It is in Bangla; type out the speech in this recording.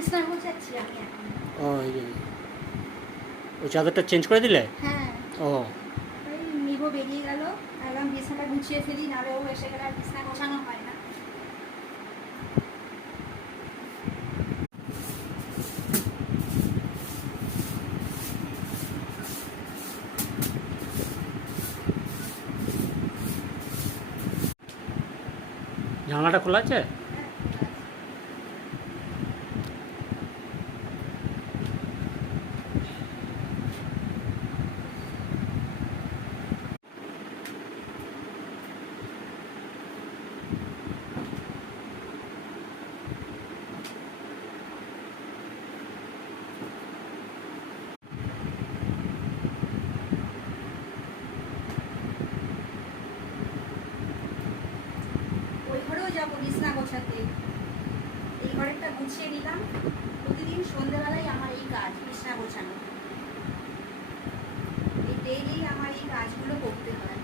বিছনা গোছাচ্ছি আমি এখন। ও ওই চাদরটা চেঞ্জ করে দিলে? হ্যাঁ। ও ওই নিভো বেরিয়ে গেল, একদম বিছানাটা গুছিয়ে ফেলি, নাহলে ও এসে গেলে আর বিছনা গোছানো হয় না। জানলাটা খোলা আছে? ওই ঘরেও যাবো বিছনা গোছাতে, এই ঘরেরটা গুছিয়ে নিলাম। প্রতিদিন সন্ধ্যেবেলায় আমার এই কাজ, বিছনা গোছানো। এই ডেইলি আমার এই কাজগুলো করতে হয়।